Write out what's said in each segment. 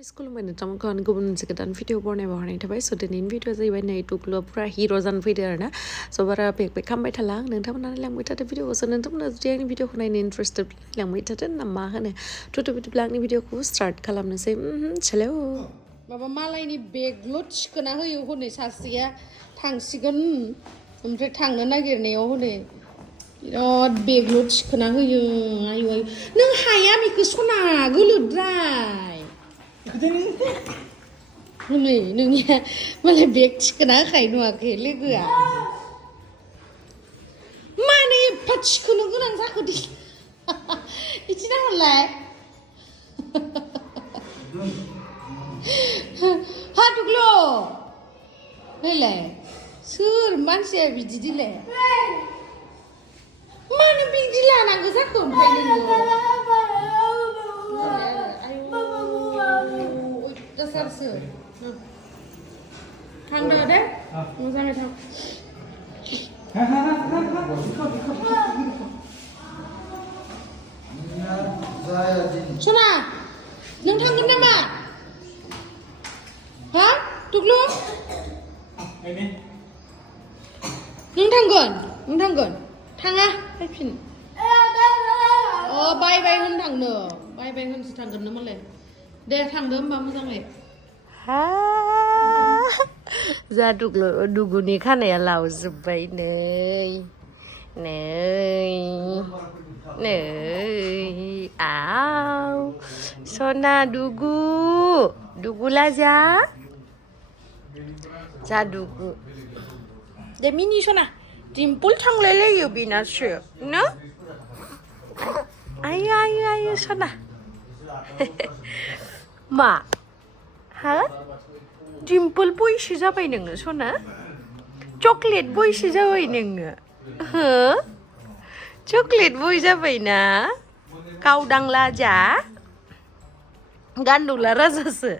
High school में नोंथां kon गुबुन मोनसे गोदान भिडिअ बनायबा हरनाय थाबाय स दिनैनि भिडिअ जाहैबाय नै टुक्लुआ पुरा हिर' जानो फैदो आरोना स बारा बेक खालामबाय थाला आं नोंथांमोना नायलांबाय थादो भिडिअखौ स नोंथांमोना जुदि आंनि भिडिअखौ नायनो इन्ट्रेस्टेड नायलांबाय थादो ना मा होनो थुथु बिदिब्ला आंनि भिडिअखौ स्टार्ट खालामनोसै चलो माबा मालायनि बेगल' थिखोना होयो हनै सासेया थांसिगोन ओमफ्राय थांनो नागिरनायाव हनै बिराद बेगल' थिखोना होयो आयु आयु नों हाया बेखौ सना गोलोद्राय हनै नोंनिया मालाय बेग थिखोना होखायो नुवाखै लोगोआ मानो एफा थिखोनो गोनां जाखो दे बिदि नाहरलाय हा टुक्लु नैलाय सोर मानसिया बिदि दिलाय मानो बिदि लानांगौ जाखो ओमफ्राय नोङो अयथासारसो थांदो दे मोजाङै थां सना नों थांगोन नामा हा टुक्लु नों थांगोन थाङा फैफिन बाय बाय होन थांनो बाय बाय होनसो थांगोन नो मालाय दे थांदो होमबा मोजाङै हा जा दुगुनि खानाया लावजोब्बाय नै आव सना दुगुला जा दुगु दे मिनि सना डिम्पल थांलायलायो बेनासो न आयु सना मा हा डिम्पल बयसो जाबाय नोङो सना चकलेट बयसो जाबाय नोङो हो चकलेट बय जाबायना गावदांला जा गान्दुला राजासो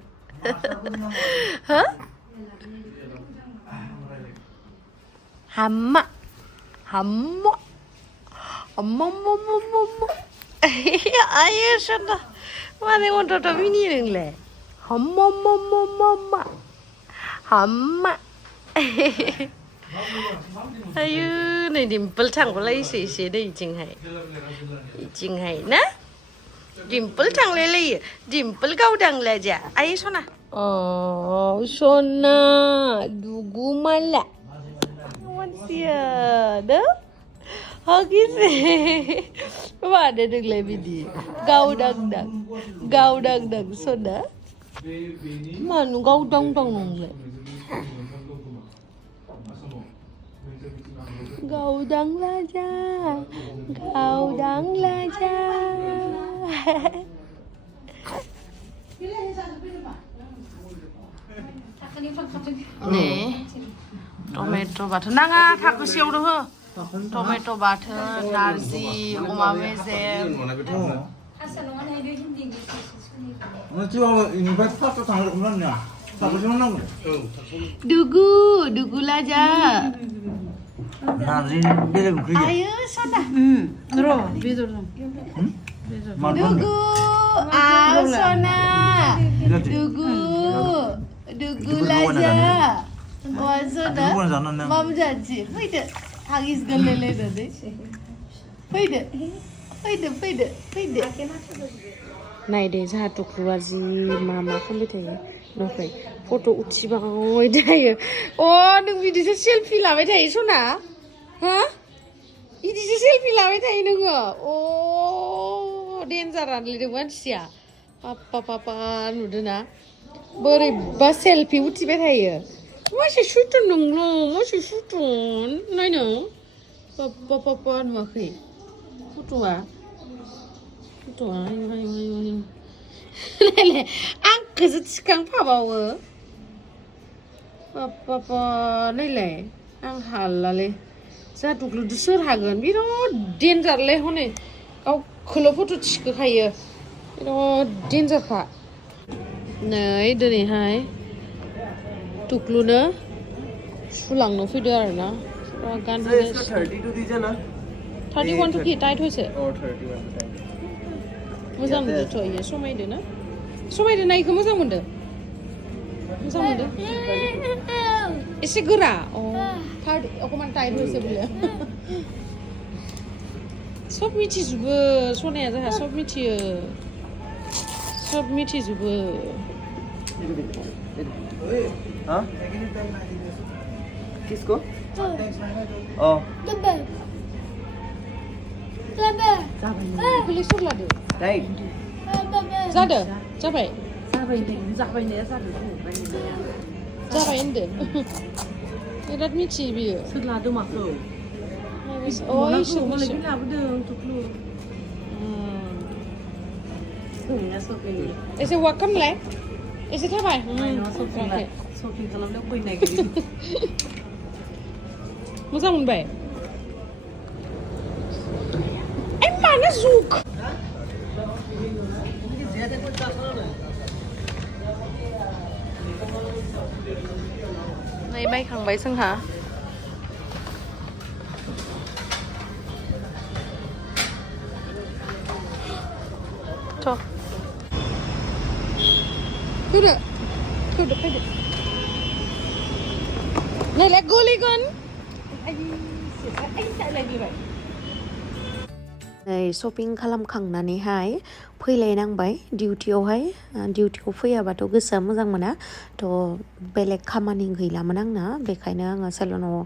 हो हाम्मा आयो सना माने अन्थ'थ' मिनियो नोंलाय हाम्मा आयु नै डिम्पल थांबालायसो एसे नै इथिंहाय ना डिम्पल थांलायलायो डिम्पल गावदांला जा आयो सना सना दुगु माला मानसिया दा हागिसे मानो नोंलाय बिदि गावदांदां सना मानो गावदांदां नोंलाय गावदांला जा 네 टमेट' बाथोन नाङा थाखोसेयावनो हो टमेट' बाथोन नारजि अमा मेजेम दुगुला जा आयो सना दुगु आव सना दुगुला जा माम जानोसै फैदो हागिस गोलैलायनानै फैदो नायदो जोंहा टुक्लुआ जि मा खालामबाय थायो नुवाखै फट' उथिबाय थायो नों बिदिसो सेल्फि लाबाय थायो सना हा बिदिसो सेल्फि लाबाय थायो नोङो डेन्जारानो लिरदों मानसिया पापा नुदों ना बोरैबा सेल्फि उथिबाय थायो मासे सुथुन नोंल' मासे सुथुन नायनो पापा नुवाखै फट'आ नायलाय आंखौसो थिखांफाबावो पापा नायलाय आं हालालै जा टुक्लुजों सोर हागोन बिराद डेन्जारलै हनै गावखौल' फट' थिखोखायो बिराद डेन्जारखा नै दिनैहाय टुक्लुनो सुलांनो फैदो आरोना गानहोनो 31 to কি টাইট হয়েছে মোজান দুটো ইয়ে সময় দে না समायदो नायखौ मोजां मोनदो एसे गोरा थार्ड अकमान टाइट होसे बोले सब मिथिजोबो सनाया जोंहा सब मिथिजोबो हाँ किसको पुलिस लादो राइट जादो जाबाय होनदो बिराद मिथियो बियो सोर लादों माखौ इसोर लाबोदों तुक्लु एसे वाक खालामलाय एसे थाबाय शपिं खालामनायाव फैनो नागिरदों मोजां मोनबाय मानो जुक नै बायखांबाय जोंहा फैदो नैलाय गलिगोन नै शपिं खालामखांनानैहाय फैलायनांबाय डिउटियावहाय डिउटियाव फैयाबाथ' गोसोआ मोजां मोना थ' बेलेग खामानि गैलामोन आंना बेखायनो आङो सेलुनाव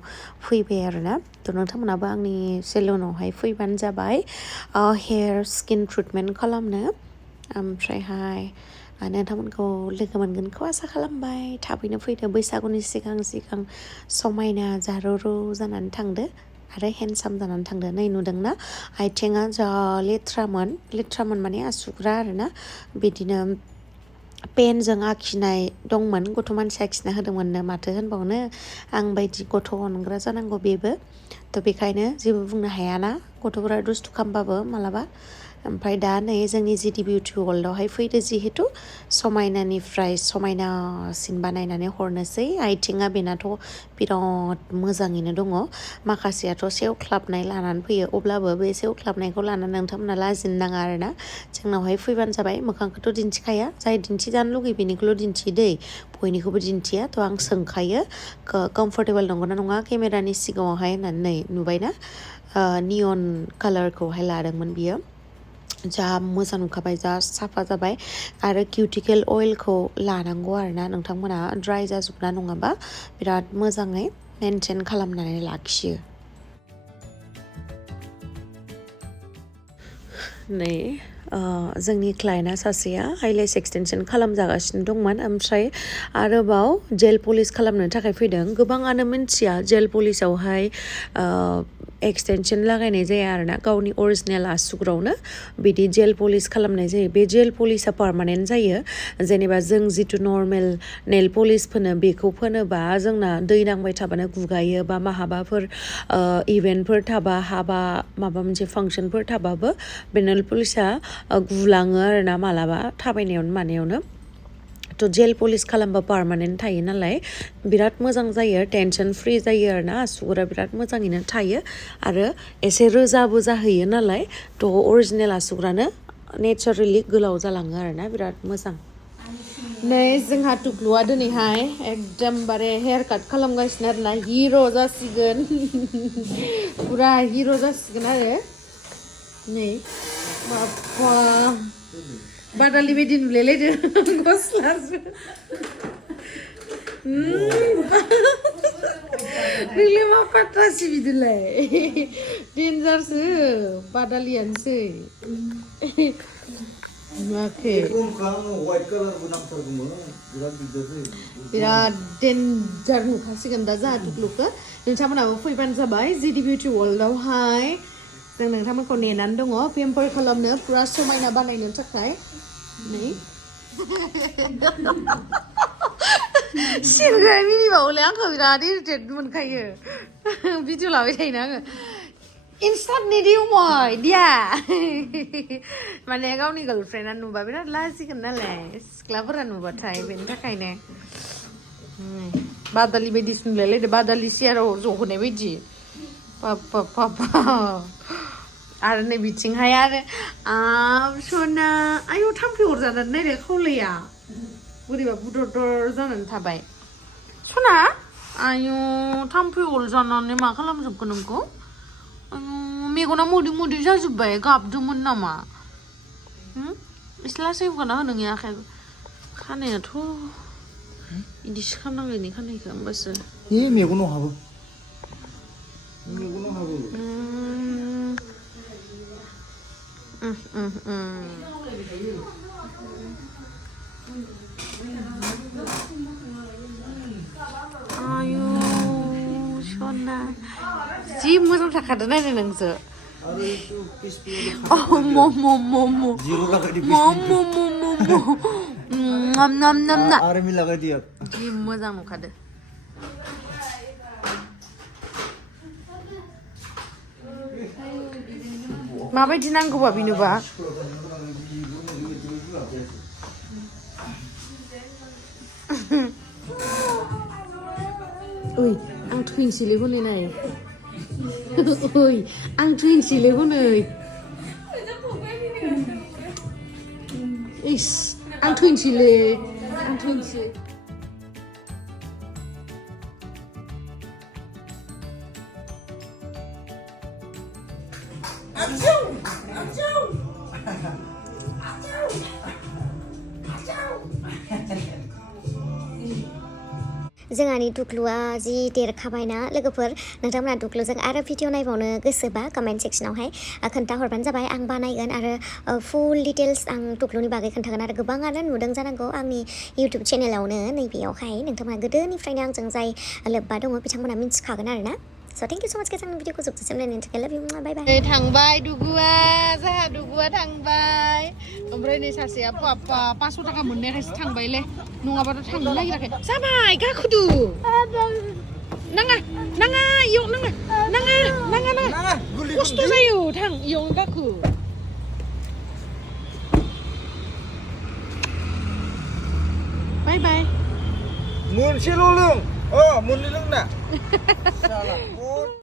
फैबाय आरोना थ' नोंथांमोनाबो आंनि सेलुनावहाय फैबानो जाबाय हेयार स्किन ट्रिटमेन्ट खालामनो ओमफ्रायहाय नोंथांमोनखौ लोगो मोनगोनखौ आसा खालामबाय थाबैनो फैदो बैसागुनि सिगां समायना जारौ जानानै थांदो आरो हेन्डसाम जानानै थांदो नै नुदोंना आथिङा जा लेथ्रामोन माने आसुग्रा आरोना बिदिनो पेनजों आखिनाय दंमोन गथ' मानसि आखिना होदोंमोननो माथो होनबावनो आं बायदि गथ' अनग्रा जानांगौ बेबो थ' बेखायनो जेबो बुंनो हायाना गथ'फोरा दुस्थु खालामबाबो मालाबा ओमफ्राय दा नै जोंनि जिडि बिउटि वर्ल्डआवहाय फैदो जिहेतु समायनानिफ्राय समायनासिन बानायनानै हरनोसै आथिङा बेनाथ' बिराद मोजाङैनो दङ माखासेयाथ' सेवख्लाबनाय लानानै फैयो अब्लाबो बे सेवख्लाबनायखौ लानानै नोंथांमोना लाजिनो नाङा आरोना जोंनावहाय फैबानो जाबाय मोखांखौथ' दिन्थिखाया जाय दिन्थिजानो लुगैयो बेनिखौल' दिन्थियो दै बयनिखौबो दिन्थिया थ' आं सोंखायो कमफर्टेबल नंगौना नङा केमेरानि सिगाङावहाय होननानै नुबायना नियन कालारखौहाय लादोंमोन बियो जा मोजां नुखाबाय जा साफा जाबाय आरो किउटिकेल अइलखौ लानांगौ आरोना नोंथांमोना ड्राइ जाजोबना नङाबा बिराद मोजाङै मेनटेन खालामनानै लाखियो नै जोंनि क्लाइन्टआ सासेया आइलेस एक्सटेनसन खालामजागासिनो दंमोन ओमफ्राय आरोबाव जेल पलिश खालामनो थाखाय फैदों गोबाङानो मिन्थिया जेल पलिशावहाय एक्सटेनसन लागायनाय जाया आरोना गावनि अरिजिनेल आसुगुरावनो बिदि जेल पलिश खालामनाय जायो बे जेल पलिशा पार्मानेन्ट जायो जेनेबा जों जिथु नर्मेल नेल पलिश फोनो बेखौ फोनोबा जोंना दै नांबाय थाबानो गुगायो बा माहाबाफोर इभेन्टफोर थाबा हाबा माबा मोनसे फांसनफोर थाबाबो बे नेल पलिशा गुलाङो आरोना मालाबा थाबायनायावनो मानायावनो थ' जेल पलिश खालामबा पार्मानेन्ट थायो नालाय बिराद मोजां जायो टेनसन फ्रि जायो आरोना आसुगुरा बिराद मोजाङैनो थायो आरो एसे रोजाबो जाहैयो नालाय थ' अरिजिनेल आसुगुरानो नेचारेलि गोलाव जालाङो आरोना बिराद मोजां नै जोंहा टुक्लुआ दिनैहाय एकदमबारे हेयार काट खालामगासिनो आरोना हिर' जासिगोन पुरा हिर' जासिगोन आरो नै बाबा बादालि बायदि नुलायलायदो गस्लासो नोंलाय मा पाट्रासि बिदिलाय डेन्जारसो बादालियानोसै नुवाखै बिराद डेन्जार नुखासिगोन दा जोंहा टुक्लुखौ नोंथांमोनाबो फैबानो जाबाय जिडि बिउटि वर्ल्डआवहाय जों नोंथांमोनखौ नेनानै दङ पेम्पार खालामनो पुरा समायना बानायनो थाखाय नै सिरग्रा मिनिबावोलै आंखौ बिराद इरिटेट मोनखायो भिडिअ लाबाय थायोना आङो इन्स्टान्टनि दिउमय दिया माने गावनि गार्लफ्रेन्डआ नुबा बिराद लाजिगोन नालाय सिख्लाफोरा नुबाथाय बेनि थाखायनो बादालि बायदिसो नुलायलायदो बादालि सियाराव जहोनाय बायदि आरो नै बिथिंहाय आरो सना आयौ थाम्फै अरजानानै नायदो खावलाया बोरैबा बुदर जानानै थाबाय सना आयौ थाम्फै अरजानानै मा खालामजोबखो नोंखौ मेगना मोदै जाजोब्बाय गाबदोंमोन नामा एसे लासै हुगारना हो नोंनि आखाइ खानायाथ' इदिसो खालामनांगौ नि खानायखौ होमबासो मेगनाव हाबो आयु सना जि मोजां थाखादों नायनो नोंसो जि मोजां नुखादो माबायदि नांगौबा बेनोबा ओइ आं थैनोसैलै हनै नाय ओइ आं थैनोसैलै हनै इस आं थैनोसैलै जोंहानि टुक्लुआ जि देरखाबायना लोगोफोर नोंथांमोना टुक्लुजों आरो भिडिअ नायबावनो गोसोबा कमेन्ट सेक्सनावहाय खोन्थाहरबानो जाबाय आं बानायगोन आरो फुल डिटेल्स आं टुक्लुनि बागै खोन्थागोन आरो गोबाङानो नुदों जानांगौ आंनि इउटुब चेनेलावनो नैबेयावहाय नोंथांमोना गोदोनिफ्रायनो आंजों जाय लोब्बा दङ बिथांमोना मिन्थिखागोन आरो ना स' थेंक इउ स' माच गाइस आंनि भिडिअखौ जोबजासिम नायनायनि थाखाय लाभ इउ बाय बाय थांबाय जोंहा दुगुआ थांबाय ओमफ्राय नै सासेया 500 थाखा मोननायखायसो थांबायले नङाबाथ' थांनो नागिराखै जाबाय गाखोदो नाङा इयाव नाङा खस्थ' जायो थां इयाव गाखो बाय बाय मोनसेल' लों मोननै लोंना